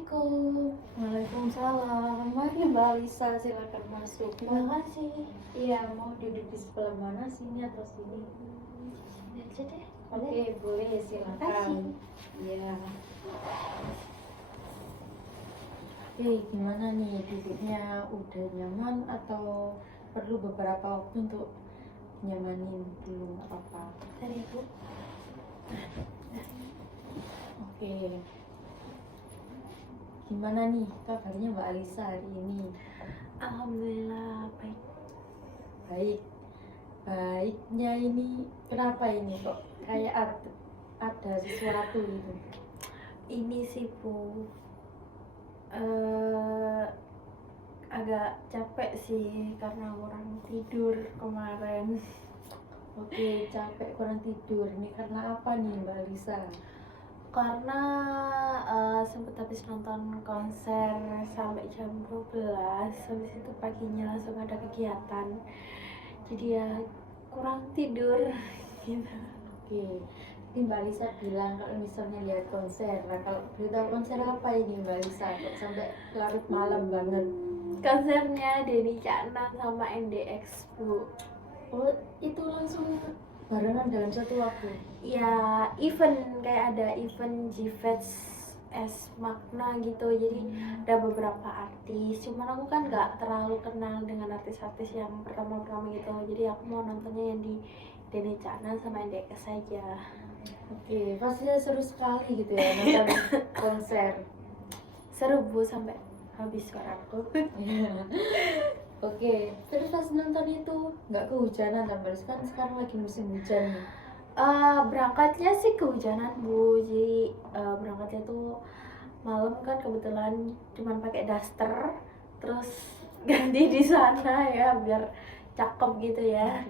Assalamualaikum. Waalaikumsalam. Mari Mbak Alisa, silakan masuk. Terima kasih. Iya, mau duduk di sebelah mana, sini atau sini? Sini aja deh. Oke, boleh, Terima silakan. kasih. Iya. Oke, gimana nih duduknya? Udah nyaman atau perlu beberapa waktu untuk nyamanin dulu? Nggak apa-apa. Dari Ibu. Oke. Gimana nih kabarnya Mbak Alisa hari ini? Alhamdulillah baik. Baik. Baiknya ini kenapa ini kok kayak ada sesuatu gitu? Ini sih Bu, agak capek sih karena kurang tidur kemarin. Oke, capek kurang tidur. Ini karena apa nih Mbak Alisa? Karena sempat habis nonton konser sampai jam 12, habis itu paginya langsung ada kegiatan, jadi ya kurang tidur gitu. Oke, ini Mbak Alisa bilang kalau misalnya lihat konser. Nah, kalau boleh tahu konser apa ini Mbak Alisa? Kok sampai larut malam banget? Konsernya Denny Caknan sama NDX Bu. Oh, itu langsung barengan dalam satu waktu? Ya event, kayak ada event G-Fest S Magna gitu, jadi ada beberapa artis, cuman aku kan nggak terlalu kenal dengan artis-artis yang pertama-pertama gitu, jadi aku mau nontonnya yang di Denny Caknan sama NDX saja. Oke, pastinya seru sekali gitu ya nonton konser. Seru Bu sampai habis suaraku. Oke, terus pas nonton itu nggak kehujanan kan? Kan sekarang lagi musim hujan nih. Berangkatnya sih kehujanan Bu, jadi berangkatnya tuh malam kan, kebetulan cuman pakai daster, terus ganti di sana ya biar cakep gitu ya.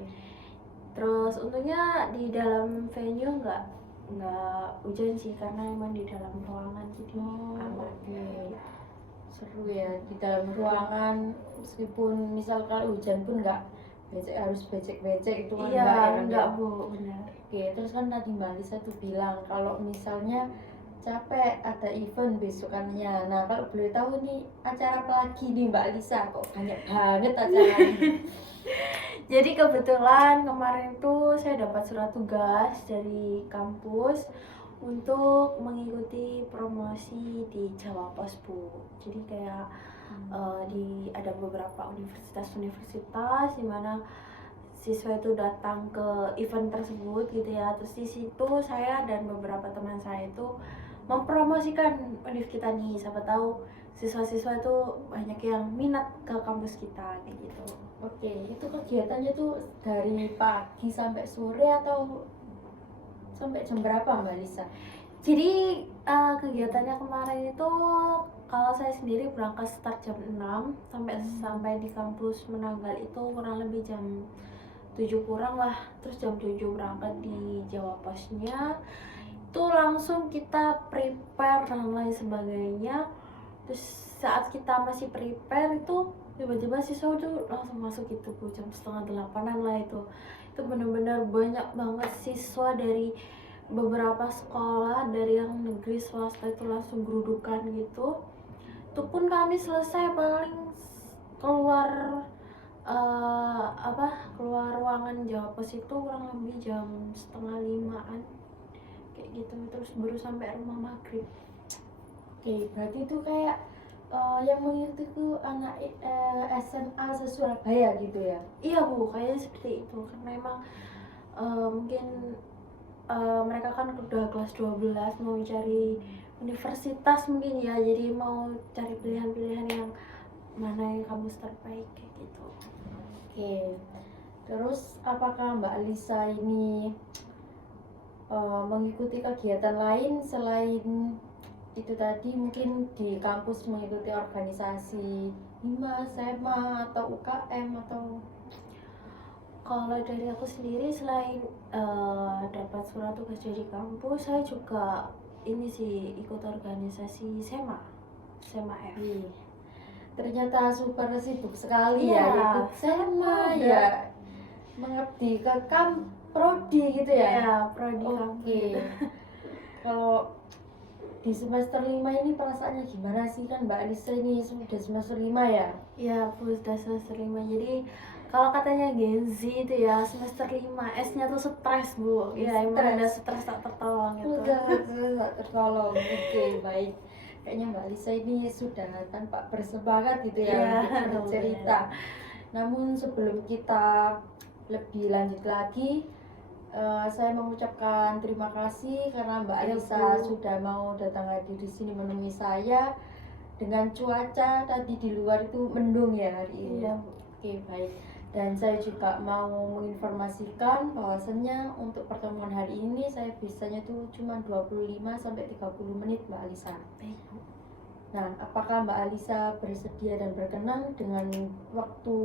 Terus untungnya di dalam venue nggak hujan sih, karena emang di dalam ruangan jadi aman. Oke. Seru ya di dalam ruangan, meskipun misal kalau hujan pun nggak harus becek-becek itu kan Iya, kan enggak ya? Bu, benar. Oke, terus kan tadi Mbak Lisa tuh bilang kalau misalnya capek ada event besokannya. Nah, kalau boleh tahu nih acara apa lagi nih Mbak Lisa? Kok banyak banget acaranya? Jadi kebetulan kemarin tuh saya dapat surat tugas dari kampus untuk mengikuti promosi di Jawa Pos Bu. Jadi kayak ada beberapa universitas di mana siswa itu datang ke event tersebut gitu ya. Terus di situ saya dan beberapa teman saya itu mempromosikan univ kita nih, siapa tahu siswa-siswa itu banyak yang minat ke kampus kita kayak gitu. Oke, itu kegiatannya tuh dari pagi sampai sore atau sampai jam berapa Mbak Lisa? Jadi kegiatannya kemarin itu, kalau saya sendiri berangkat start jam 6 sampai di kampus Menanggal itu kurang lebih jam 7 kurang lah. Terus jam 7 berangkat di Jawa Posnya. Itu langsung kita prepare dan lain sebagainya. Terus saat kita masih prepare itu tiba-tiba siswa tuh langsung masuk gitu Bu, jam setengah 8-an lah itu benar-benar banyak banget siswa dari beberapa sekolah, dari yang negeri swasta itu langsung gerudukan gitu. Itu pun kami selesai paling keluar keluar ruangan Jawa Pos itu kurang lebih jam setengah 5-an kayak gitu, terus baru sampai rumah maghrib. Oke, berarti itu kayak yang mengikuti itu anak SMA se-Surabaya gitu ya? Iya Bu, kayaknya seperti itu, karena emang mungkin mereka kan udah kelas 12 mau cari universitas mungkin ya, jadi mau cari pilihan-pilihan yang mana yang kampus terbaik kayak gitu. Oke, terus apakah Mbak Alisa ini mengikuti kegiatan lain selain itu tadi, mungkin di kampus mengikuti organisasi HIMA, SEMA, atau UKM atau? Kalau dari aku sendiri, selain dapat surat tugas dari kampus, saya juga ini sih ikut organisasi SEMA F. Ternyata super sibuk sekali Iya, ya ikut SEMA ya, mengabdi ke prodi gitu ya? Iya, prodi Oke. kampus. Kalau di semester 5 ini perasaannya gimana sih? Kan Mbak Alisa ini sudah semester 5 ya? Ya, aku sudah semester 5. Jadi kalau katanya Gen Z itu ya semester 5 S-nya tuh stres, Bu. Ya, emang udah Stres. stres tak tertolong gitu. Udah nggak tertolong. Oke, baik. Kayaknya Mbak Alisa ini sudah tampak bersemangat gitu ya Iya, untuk bercerita. Namun sebelum kita lebih lanjut lagi, saya mengucapkan terima kasih karena Mbak Ya, Alisa Bu. sudah mau datang hadir di sini menemui saya dengan cuaca tadi di luar itu mendung ya hari ini. Iya, Bu. Oke, baik. Dan saya juga mau menginformasikan bahwasannya untuk pertemuan hari ini saya bisanya tuh cuma 25 sampai 30 menit Mbak Alisa. Baik, Bu. Nah, apakah Mbak Alisa bersedia dan berkenan dengan waktu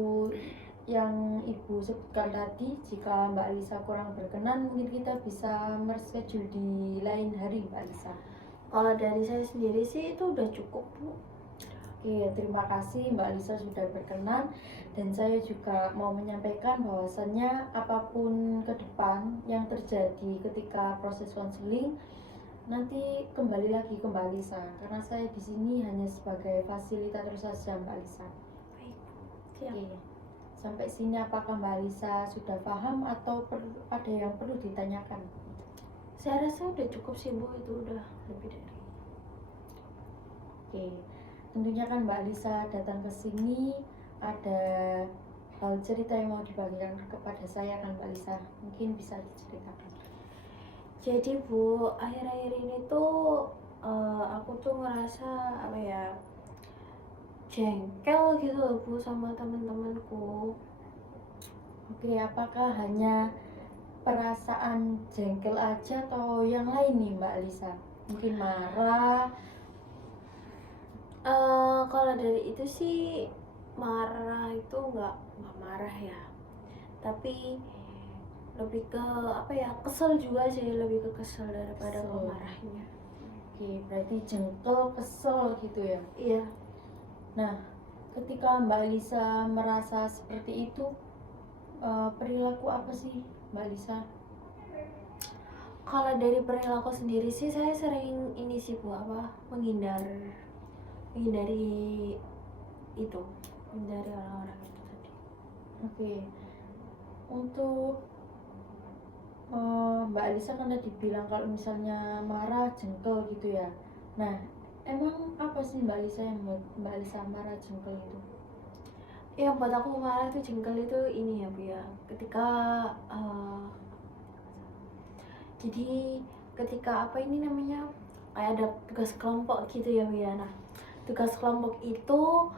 yang Ibu sebutkan tadi? Jika Mbak Alisa kurang berkenan, mungkin kita bisa merschedule di lain hari Mbak Alisa. Kalau dari saya sendiri sih itu udah cukup, Bu. Oke, terima kasih Mbak Alisa sudah berkenan. Dan saya juga mau menyampaikan bahwasannya apapun ke depan yang terjadi ketika proses konseling, nanti kembali lagi ke Mbak Alisa karena saya di sini hanya sebagai fasilitator saja Mbak Alisa. Baik, siap. Oke. Sampai sini apakah Mbak Alisa sudah paham atau ada yang perlu ditanyakan? Saya rasa udah cukup sih, Bu. Itu udah lebih dari. Oke. Tentunya kan Mbak Alisa datang ke sini ada hal cerita yang mau dibagikan kepada saya kan Mbak Alisa. Mungkin bisa diceritakan. Jadi, Bu, akhir-akhir ini tuh aku tuh ngerasa apa ya, jengkel gitu loh, Bu, sama teman-temanku. Oke, apakah hanya perasaan jengkel aja atau yang lain nih Mbak Alisa? Mungkin marah. Kalau dari itu sih marah itu nggak marah ya, tapi lebih ke apa ya, kesel juga sih, lebih ke kesel daripada ke Kesel. marahnya. Oke, berarti jengkel, kesel gitu ya. Iya. Nah, ketika Mbak Alisa merasa seperti itu, perilaku apa sih Mbak Alisa? Kalau dari perilaku sendiri sih saya sering ini sih, Bu, apa, menghindari itu, menghindari orang-orang itu tadi. Oke, untuk Mbak Alisa kan tadi bilang kalau misalnya marah, jengkel gitu ya. Nah, emang apa sih Mbak Alisa yang buat Mbak Alisa marah, jengkel itu? Yang buat aku marah itu jengkel itu ini ya, Bu, ya, ketika jadi ketika apa ini namanya, kayak ada tugas kelompok gitu ya, Bu, ya. Nah, tugas kelompok itu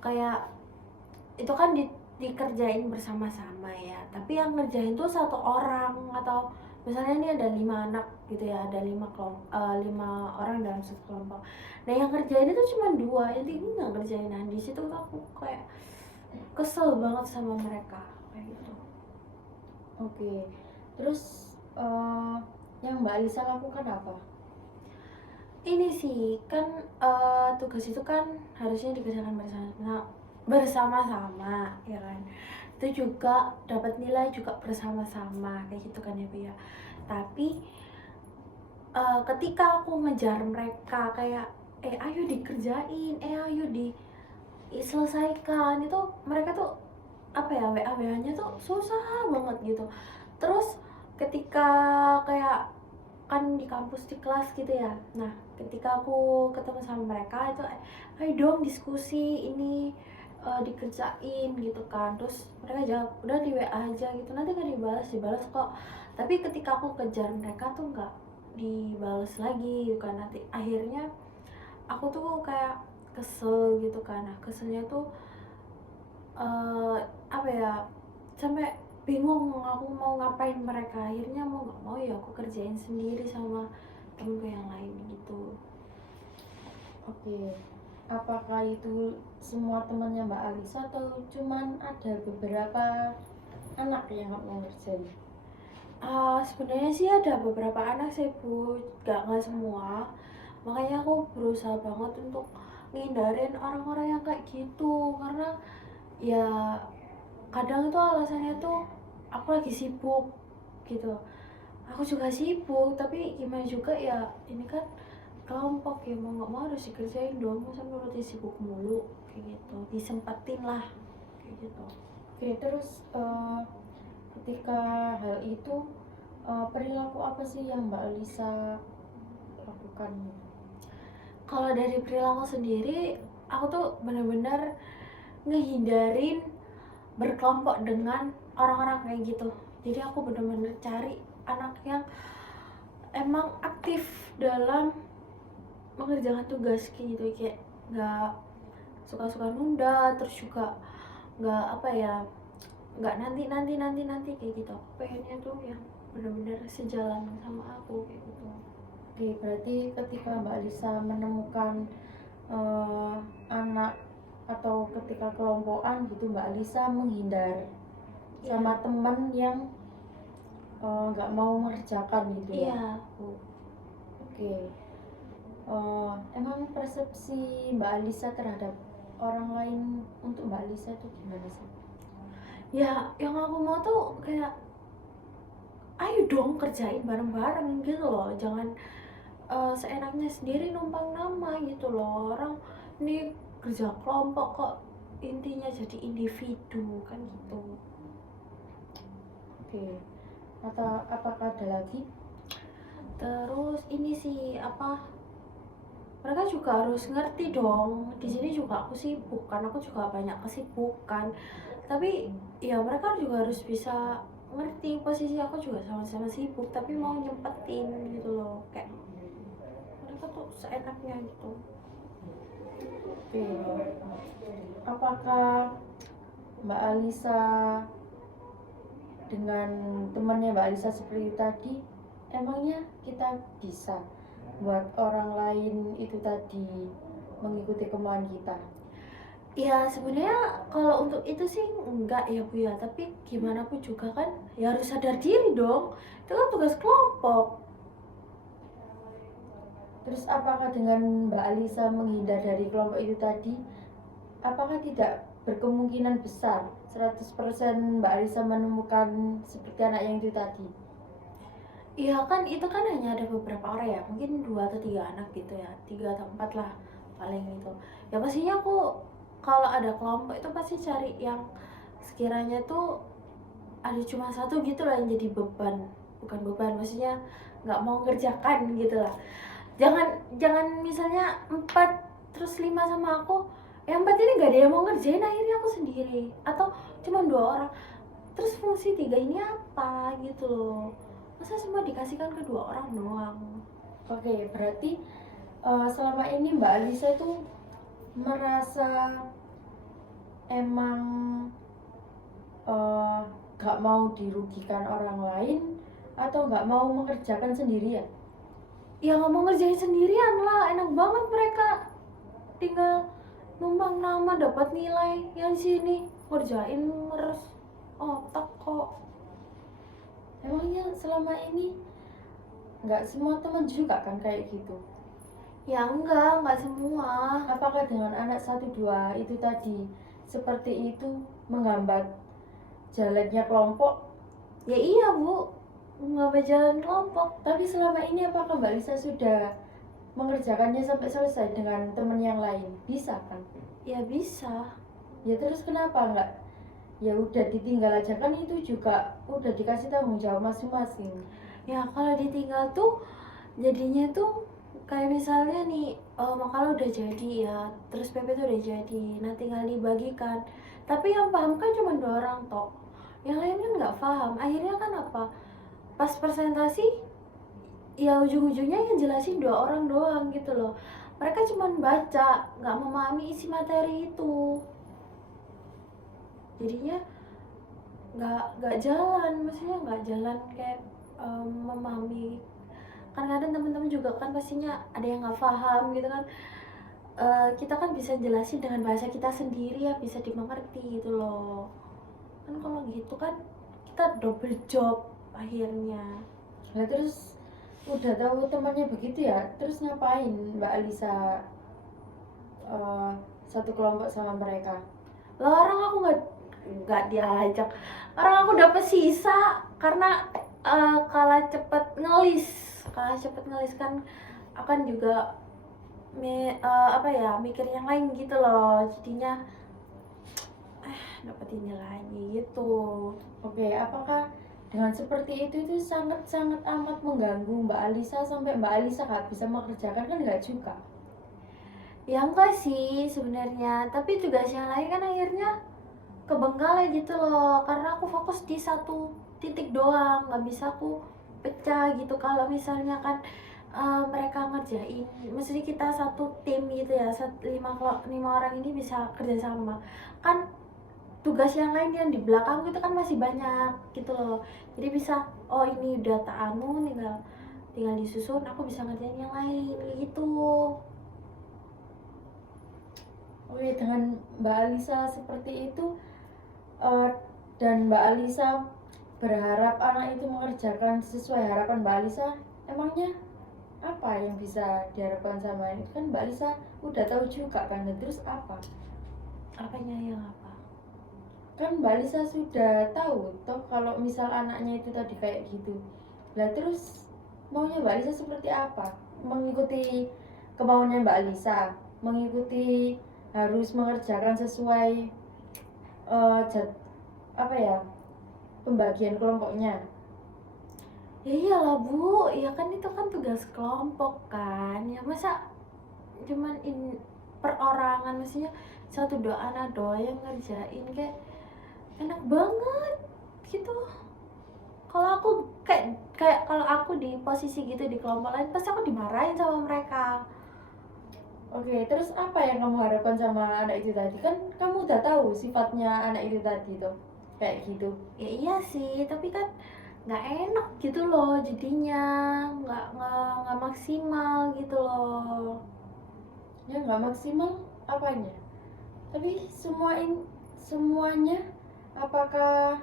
kayak itu kan dikerjain bersama-sama ya, tapi yang ngerjain tuh satu orang, atau misalnya ini ada 5 anak gitu ya, ada 5 orang dalam satu kelompok. Nah, yang ngerjain itu cuma 2, yang ini nggak ngerjain. Nah, di situ aku kayak kesel banget sama mereka kayak gitu. Oke, terus yang Mbak Alisa lakukan apa? Ini sih kan tugas itu kan harusnya dikerjakan bersama-sama ya kan, itu juga dapat nilai juga bersama-sama kayak gitu kan ya, Bu, ya. Tapi ketika aku ngejar mereka kayak ayo dikerjain, ayo diselesaikan, itu mereka tuh apa ya, WA-nya tuh susah banget gitu. Terus ketika kayak kan di kampus, di kelas gitu ya, nah ketika aku ketemu sama mereka itu ayo dong diskusi ini, dikerjain gitu kan. Terus mereka jawab udah di WA aja gitu, nanti kan dibalas kok. Tapi ketika aku kejar mereka tuh nggak dibalas lagi gitu kan. Nanti akhirnya aku tuh kayak kesel gitu kan. Nah, keselnya tuh apa ya, sampai bingung aku mau ngapain mereka. Akhirnya mau nggak mau ya aku kerjain sendiri sama temenku yang lain gitu. Oke, apakah itu semua temannya Mbak Alisa atau cuman ada beberapa anak yang kamu ngerjain? Sebenarnya sih ada beberapa anak sih, Bu, nggak semua. Makanya aku berusaha banget untuk ngindarin orang-orang yang kayak gitu, karena ya kadang itu alasannya tuh aku lagi sibuk gitu. Aku juga sibuk, tapi gimana juga ya, ini kan kelompok ya mau nggak mau harus dikerjain dong, masa nuruti sibuk mulu kayak gitu, disempetin lah kayak gitu. Oke, terus ketika hal itu perilaku apa sih yang Mbak Alisa lakukan? Kalau dari perilaku sendiri, aku tuh bener-bener ngehindarin berkelompok dengan orang-orang kayak gitu. Jadi aku bener-bener cari anak yang emang aktif dalam mengerjakan tugas kayak gitu, kayak nggak suka-suka nunda, terus juga nggak apa ya, nggak nanti kayak gitu. Aku pengennya tuh yang bener-bener sejalan sama aku kayak gitu. Oke, berarti ketika Mbak Alisa menemukan anak atau ketika kelompokan gitu, Mbak Alisa menghindar sama teman yang nggak mau mengerjakan gitu ya? Iya, Bu. Oke. Emang persepsi Mbak Alisa terhadap orang lain untuk Mbak Alisa itu gimana sih? Ya, yang aku mau tuh kayak ayo dong kerjain bareng-bareng gitu loh, jangan seenaknya sendiri numpang nama gitu loh. Orang ini kerja kelompok kok intinya jadi individu kan gitu. Oke. Atau apakah ada lagi? Terus ini sih apa, mereka juga harus ngerti dong, di sini juga aku sibuk kan, aku juga banyak kesibukan, tapi ya mereka juga harus bisa ngerti posisi aku juga sama-sama sibuk tapi mau nyempetin gitu loh, kayak mereka tuh seenaknya gitu. Oke. Apakah Mbak Alisa dengan temannya Mbak Alisa seperti tadi, emangnya kita bisa buat orang lain itu tadi mengikuti kemauan kita? Ya sebenarnya kalau untuk itu sih enggak ya Bu ya, tapi gimana pun juga kan ya harus sadar diri dong, itu kan tugas kelompok. Terus apakah dengan Mbak Alisa menghindar dari kelompok itu tadi, apakah tidak berkemungkinan besar 100% Mbak Alisa menemukan seperti anak yang itu tadi? Iya kan itu kan hanya ada beberapa orang ya, mungkin 2 atau 3 anak gitu ya, 3 atau 4 lah paling itu. Ya pastinya aku kalau ada kelompok itu pasti cari yang sekiranya tuh ada cuma satu gitu lah yang jadi beban, bukan beban maksudnya nggak mau ngerjakan gitu lah. Jangan misalnya 4 terus 5 sama aku, yang 4 ini nggak ada yang mau ngerjain, akhirnya aku sendiri atau cuma 2 orang, terus fungsi 3 ini apa gitu loh, masa semua dikasihkan ke 2 orang doang. Oke, berarti selama ini Mbak Alisa itu merasa emang gak mau dirugikan orang lain atau gak mau mengerjakan sendirian? Ya nggak mau ngerjain sendirian lah, enak banget mereka tinggal numpang nama dapat nilai, yang sini ngerjain meres otak kok. Emangnya selama ini nggak semua teman juga kan kayak gitu? Ya nggak semua. Apakah dengan anak 1-2 itu tadi seperti itu menghambat jalannya kelompok? Ya iya Bu, nggak berjalan kelompok. Tapi selama ini apakah Mbak Lisa sudah mengerjakannya sampai selesai dengan teman yang lain? Bisa kan? Ya bisa. Ya terus kenapa nggak? Ya udah ditinggal aja, kan itu juga udah dikasih tanggung jawab masing-masing. Ya kalau ditinggal tuh jadinya tuh kayak misalnya nih makalah udah jadi ya, terus PP tuh udah jadi, nah tinggal dibagikan, tapi yang paham kan cuma 2 orang toh, yang lain kan nggak paham. Akhirnya kan apa, pas presentasi ya ujung-ujungnya yang jelasin 2 orang doang gitu loh, mereka cuma baca nggak memahami isi materi itu, jadinya nggak jalan, maksudnya nggak jalan kayak memahami. Kan kadang teman-teman juga kan pastinya ada yang nggak paham gitu kan, kita kan bisa jelasin dengan bahasa kita sendiri ya, bisa dimengerti gitu loh. Kan kalau gitu kan kita double job akhirnya. Nah terus udah tahu temannya begitu ya, terus ngapain Mbak Alisa satu kelompok sama mereka? Lah orang aku nggak diajak, orang aku dapet sisa karena kalah cepet ngelis kan, akan juga apa ya, mikir yang lain gitu loh, jadinya dapat ini lagi gitu. Oke, apakah dengan seperti itu sangat-sangat amat mengganggu Mbak Alisa sampai Mbak Alisa nggak bisa mengerjakan, kan nggak juga? Ya enggak sih sebenarnya, tapi tugas yang lain kan akhirnya kebengkalai gitu loh, karena aku fokus di satu titik doang, nggak bisa aku pecah gitu. Kalau misalnya kan mereka ngerjain, maksudnya kita satu tim gitu ya, lima orang ini bisa kerja sama kan, tugas yang lain yang di belakang itu kan masih banyak gitu loh, jadi bisa, oh ini udah tak anu, tinggal tinggal disusun, aku bisa ngerjain yang lain gitu. Oke, dengan Mbak Alisa seperti itu, dan Mbak Alisa berharap anak itu mengerjakan sesuai harapan Mbak Alisa, emangnya apa yang bisa diharapkan sama ini? Kan Mbak Alisa udah tahu juga kan, dan terus apa? Apanya yang apa? Kan Mbak Alisa sudah tahu toh kalau misal anaknya itu tadi kayak gitu. Lah terus maunya Mbak Alisa seperti apa? Mengikuti kemauannya Mbak Alisa, mengikuti harus mengerjakan sesuai apa ya, pembagian kelompoknya. Ya iyalah Bu, ya kan itu kan tugas kelompok kan, ya masa cuman perorangan, maksudnya satu doa anak doa yang ngerjain, kayak enak banget gitu. Kalau aku kayak kalau aku di posisi gitu di kelompok lain, pasti aku dimarahin sama mereka. Oke, terus apa yang kamu harapkan sama anak itu tadi? Kan kamu udah tahu sifatnya anak itu tadi tuh kayak gitu. Ya iya sih, tapi kan nggak enak gitu loh, jadinya nggak maksimal gitu loh. Ya nggak maksimal apanya? Tapi semuanya apakah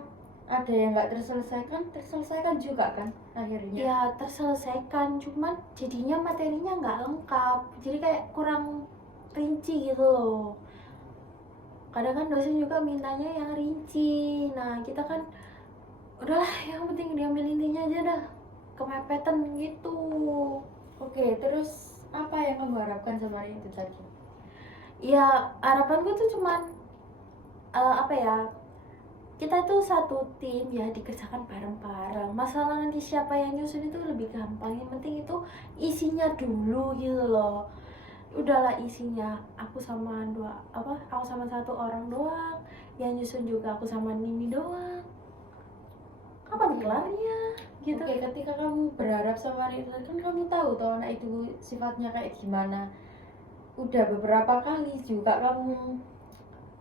ada yang nggak terselesaikan? Terselesaikan juga kan akhirnya. Ya terselesaikan, cuman jadinya materinya nggak lengkap, jadi kayak kurang rinci gitu loh. Kadang kan dosen juga mintanya yang rinci, nah kita kan udahlah yang penting diambil intinya aja dah, kemepetan gitu. Oke, terus apa yang kamu harapkan sama itu tadi? Ya harapanku tuh cuman apa ya, kita tuh satu tim ya, dikerjakan bareng-bareng. Masalah nanti siapa yang nyusun itu lebih gampang, yang penting itu isinya dulu gitu loh. Udahlah isinya, aku sama aku sama satu orang doang, yang nyusun juga aku sama Nini doang, kapan kelarnya gitu. Oke, ketika kamu berharap sama anak itu kan kamu tahu toh anak itu sifatnya kayak gimana. Udah beberapa kali juga kamu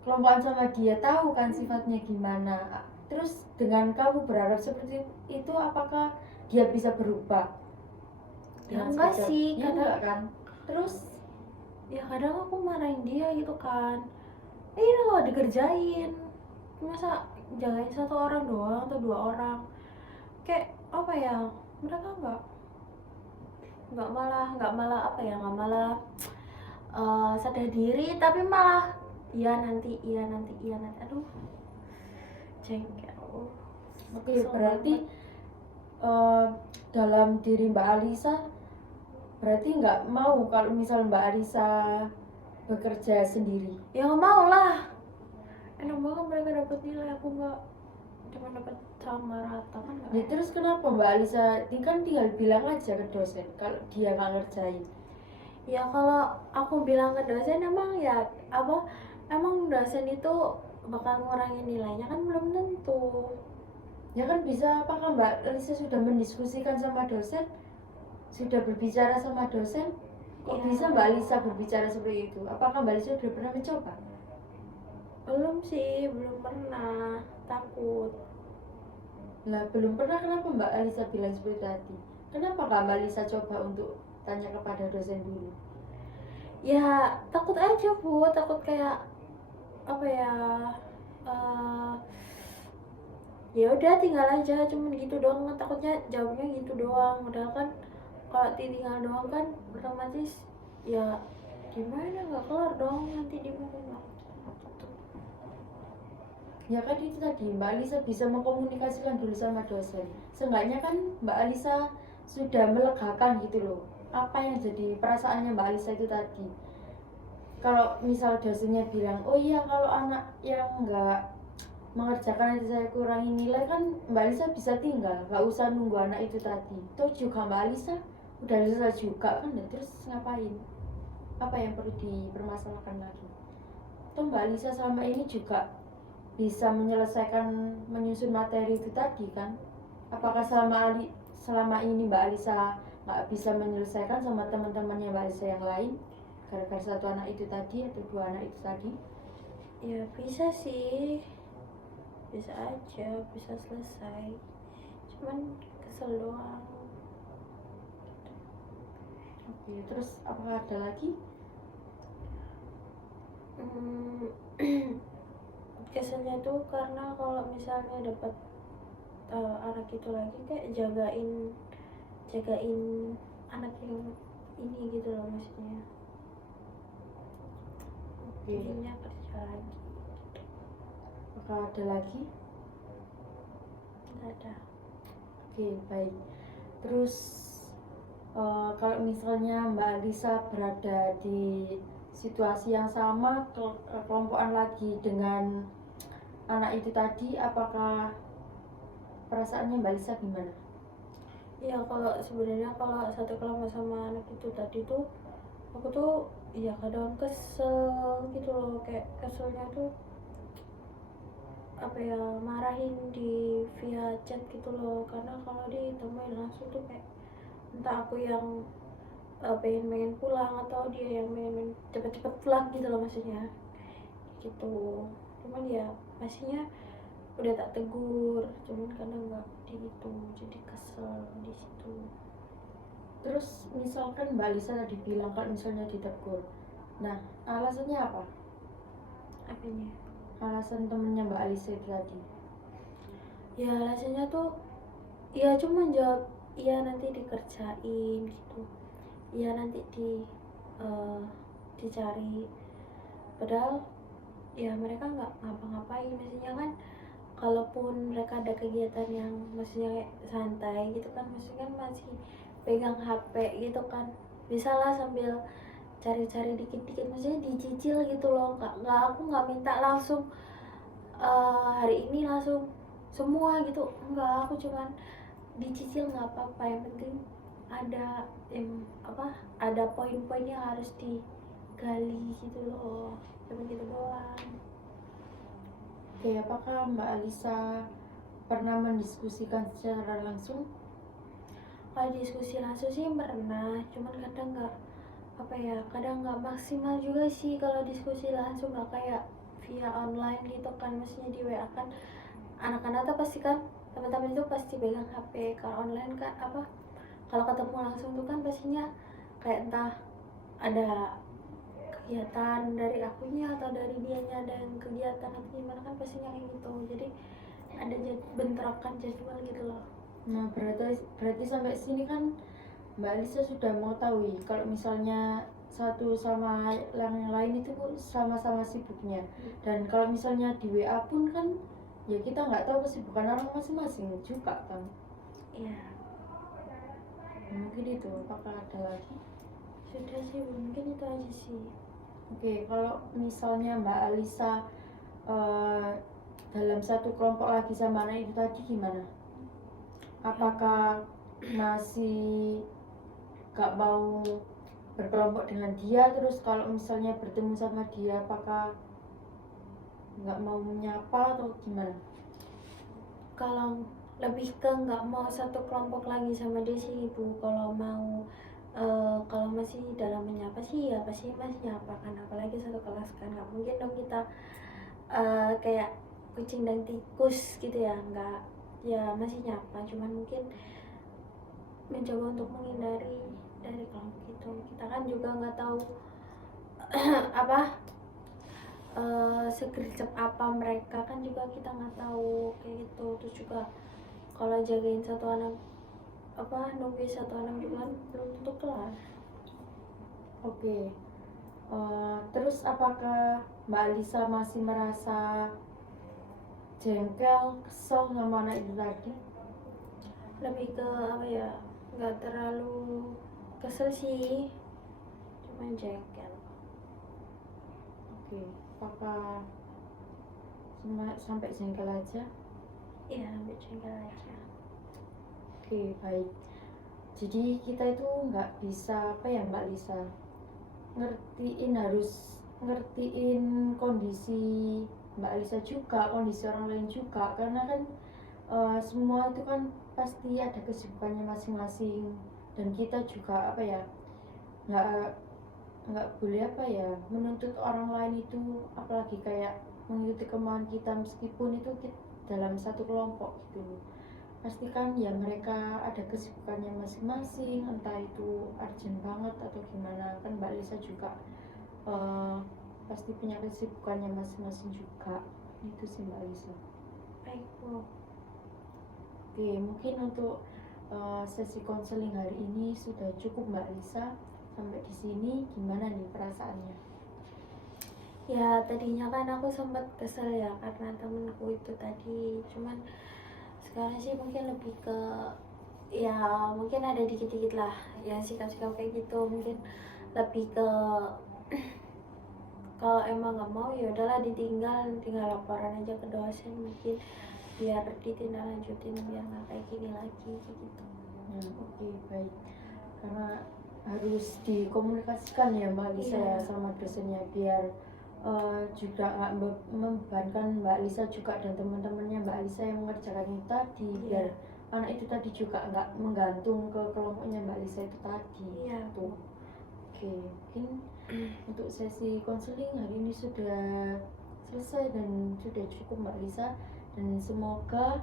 kelompokan sama dia, tahu kan sifatnya gimana. Terus dengan kamu berharap seperti itu, apakah dia bisa berubah? Ya Dengan enggak sekedar- sih, ya kadang enggak kan. Terus ya kadang aku marahin dia gitu kan, ini loh dikerjain, masa jagain satu orang doang atau dua orang, kayak apa ya, mereka nggak malah apa ya, nggak malah sadar diri, tapi malah iya nanti, aduh jengkel. oke, Kesel berarti banget. dalam diri Mbak Alisa berarti nggak mau kalau misal Mbak Alisa bekerja sendiri. Ya nggak mau lah, enak banget mereka dapat nilai, aku nggak, cuma dapat sama rata kan nggak Ya enak. terus kenapa Mbak Alisa kan tinggal bilang aja ke dosen kalau dia nggak ngerjain. Ya kalau aku bilang ke dosen, emang ya apa, emang dosen itu bakal ngurangin nilainya kan, belum tentu. Ya kan bisa, apakah Mbak Alisa sudah mendiskusikan sama dosen? Sudah berbicara sama dosen? Kok Ya, bisa Mbak Alisa berbicara seperti itu? Apakah Mbak Alisa sudah pernah mencoba? belum sih, belum pernah, takut. Nah, belum pernah, kenapa Mbak Alisa bilang seperti tadi? Kenapa nggak Mbak Alisa coba untuk tanya kepada dosen dulu? Ya takut aja Bu, takut kayak apa ya, eh ya udah tinggal aja cuman gitu doang, takutnya jawabnya gitu doang, padahal kan kalau tinggal doang kan otomatis ya gimana, nggak kelar dong nanti di mana. Ya kan itu tadi, Mbak Alisa bisa mengkomunikasikan dulu sama dosen. Seenggaknya kan Mbak Alisa sudah melegakan gitu loh. apa yang jadi perasaannya Mbak Alisa itu tadi? Kalau misal dosennya bilang, oh iya kalau anak yang nggak mengerjakan itu saya kurangi nilai, kan Mbak Alisa bisa tinggal, nggak usah nunggu anak itu tadi. Toh juga Mbak Alisa udah selesai juga kan, ya terus ngapain? Apa yang perlu dipermasalahkan lagi? Toh Mbak Alisa selama ini juga bisa menyelesaikan menyusun materi itu tadi kan? Apakah selama ini Mbak Alisa nggak bisa menyelesaikan sama teman-temannya Mbak Alisa yang lain gara-gara satu anak itu tadi atau dua anak itu tadi? Ya bisa sih, bisa aja, bisa selesai, cuman kesel doang. Oke, terus apakah ada lagi? Keselnya tuh karena kalau misalnya dapat anak itu lagi kayak jagain anak yang ini gitu loh maksudnya, Oke, jadinya kerja lagi. apakah ada lagi? Nggak ada. Oke, baik. Terus kalau misalnya Mbak Alisa berada di situasi yang sama, kelompokan lagi dengan anak itu tadi, apakah perasaannya Mbak Alisa gimana? Ya kalau sebenarnya kalau satu kelompok sama anak itu tadi tuh aku tuh ya kadang kesel gitu loh, kayak keselnya tuh apa ya, marahin di via chat gitu loh, karena kalau ditemuin langsung tuh kayak entah aku yang pengen pulang atau dia yang pengen cepet-cepet pulang gitu loh maksudnya gitu. Cuman ya pastinya udah tak tegur, cuman karena nggak di itu jadi kesel di situ. Terus misalkan Mbak Alisa tadi bilang kalau misalnya ditegur, nah alasannya apa? Apanya? Alasan temennya Mbak Alisa itu tadi? Ya alasannya tuh ya cuma jawab iya nanti dikerjain gitu, iya nanti dicari, padahal ya mereka nggak ngapa-ngapain. Maksudnya kan kalaupun mereka ada kegiatan yang maksudnya kayak santai gitu kan, maksudnya kan masih pegang HP gitu kan, bisa lah sambil cari-cari dikit-dikit, maksudnya dicicil gitu loh. Aku nggak minta langsung hari ini langsung semua gitu, enggak, aku cuman dicicil nggak apa-apa, yang penting ada ada poin-poin yang harus digali gitu loh, cuma gitu doang. Oke, apakah Mbak Alisa pernah mendiskusikan secara langsung? Kalau diskusi langsung sih pernah, cuman kadang nggak kadang nggak maksimal juga sih kalau diskusi langsung, nggak kayak via online gitu kan. Maksudnya di WA kan anak-anak tuh pasti kan, teman-teman itu pasti pegang HP. Kalau online kan kalau ketemu langsung tuh kan pastinya kayak entah ada kegiatan dari akunya atau dari dianya, ada yang kegiatan atau gimana kan pastinya kayak gitu, jadi ada bentrokan jadwal gitu loh. Nah, berarti sampai sini kan Mbak Alisa sudah mengetahui kalau misalnya satu sama yang lain itu sama-sama sibuknya. Dan kalau misalnya di WA pun kan ya kita nggak tahu kesibukan orang masing-masing juga kan. Iya. Mungkin itu, apakah ada lagi? Sudah sih, mungkin itu aja sih. Oke, kalau misalnya Mbak Alisa dalam satu kelompok lagi sama anak itu tadi gimana? Apakah masih gak mau berkelompok dengan dia, terus kalau misalnya bertemu sama dia apakah nggak mau menyapa atau gimana? Kalau lebih ke nggak mau satu kelompok lagi sama dia sih ibu. Kalau mau kalau masih dalam menyapa sih ya pasti masih nyapa kan, apalagi satu kelas kan, nggak mungkin dong kita kayak kucing dan tikus gitu ya, nggak, ya masih nyapa, cuman mungkin mencoba untuk menghindari dari kelompok itu. Kita kan juga nggak tahu segercep apa mereka kan, juga kita nggak tahu kayak gitu. Terus juga kalau jagain satu anak nungguin satu anak juga kan belum tentu kelar. Oke. Terus apakah Mbak Alisa masih merasa jengkel, kesel sama anak itu tadi? Lebih ke nggak terlalu kesel sih, cuman jengkel. Oke, apa sampai jengkel aja? Iya, sampai jengkel aja. Oke, baik. Jadi kita itu nggak bisa apa ya Mbak Lisa, harus ngertiin kondisi Mbak Lisa juga, kondisi orang lain juga, karena kan semua itu kan pasti ada kesibukannya masing-masing, dan kita juga apa ya, nggak nggak boleh apa ya menuntut orang lain itu, apalagi kayak mengikuti kemauan kita meskipun itu dalam satu kelompok gitu. Pasti kan ya mereka ada kesibukannya masing-masing, entah itu urgent banget atau gimana, kan Mbak Lisa juga pasti punya kesibukannya masing-masing juga. Itu sih Mbak Lisa. Baik Bu. Oke, mungkin untuk sesi konseling hari ini sudah cukup Mbak Lisa. Sampai di sini gimana nih perasaannya? Ya tadinya kan aku sempat kesel ya karena temenku itu tadi, cuman sekarang sih mungkin lebih ke ya mungkin ada dikit-dikit lah ya sikap-sikap kayak gitu, mungkin lebih ke kalau emang nggak mau ya udahlah tinggal laporan aja ke dosen, mungkin biar ditindaklanjutin biar nggak kayak gini lagi kayak gitu. Oke, baik. Karena harus dikomunikasikan ya Mbak Lisa ya sama dosennya, biar juga nggak membebankan Mbak Lisa juga dan teman-temannya Mbak Lisa yang mengerjakan itu tadi, biar anak itu tadi juga nggak menggantung ke kelompoknya Mbak Lisa itu tadi. Tuh. Oke, mungkin untuk sesi konseling hari ini sudah selesai dan sudah cukup Mbak Lisa, dan semoga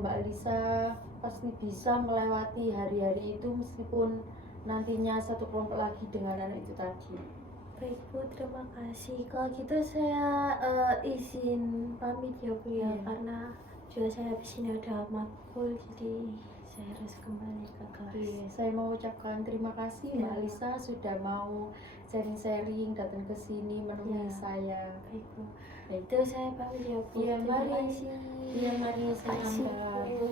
Mbak Lisa pasti bisa melewati hari-hari itu meskipun nantinya satu kelompok lagi dengan anak itu tadi. Baik Bu, terima kasih. Kalau gitu saya izin pamit ya Bu ya, karena juga saya habis ini ada matkul, jadi saya harus kembali ke kelas. Saya mau ucapkan terima kasih Mbak Lisa sudah mau sharing-sharing, datang ke sini menemui saya. Baik Bu. Itu saya pamit ya Bu. Iya, Terima mari. kasih. Iya, mari saya Terima kasih, Bu.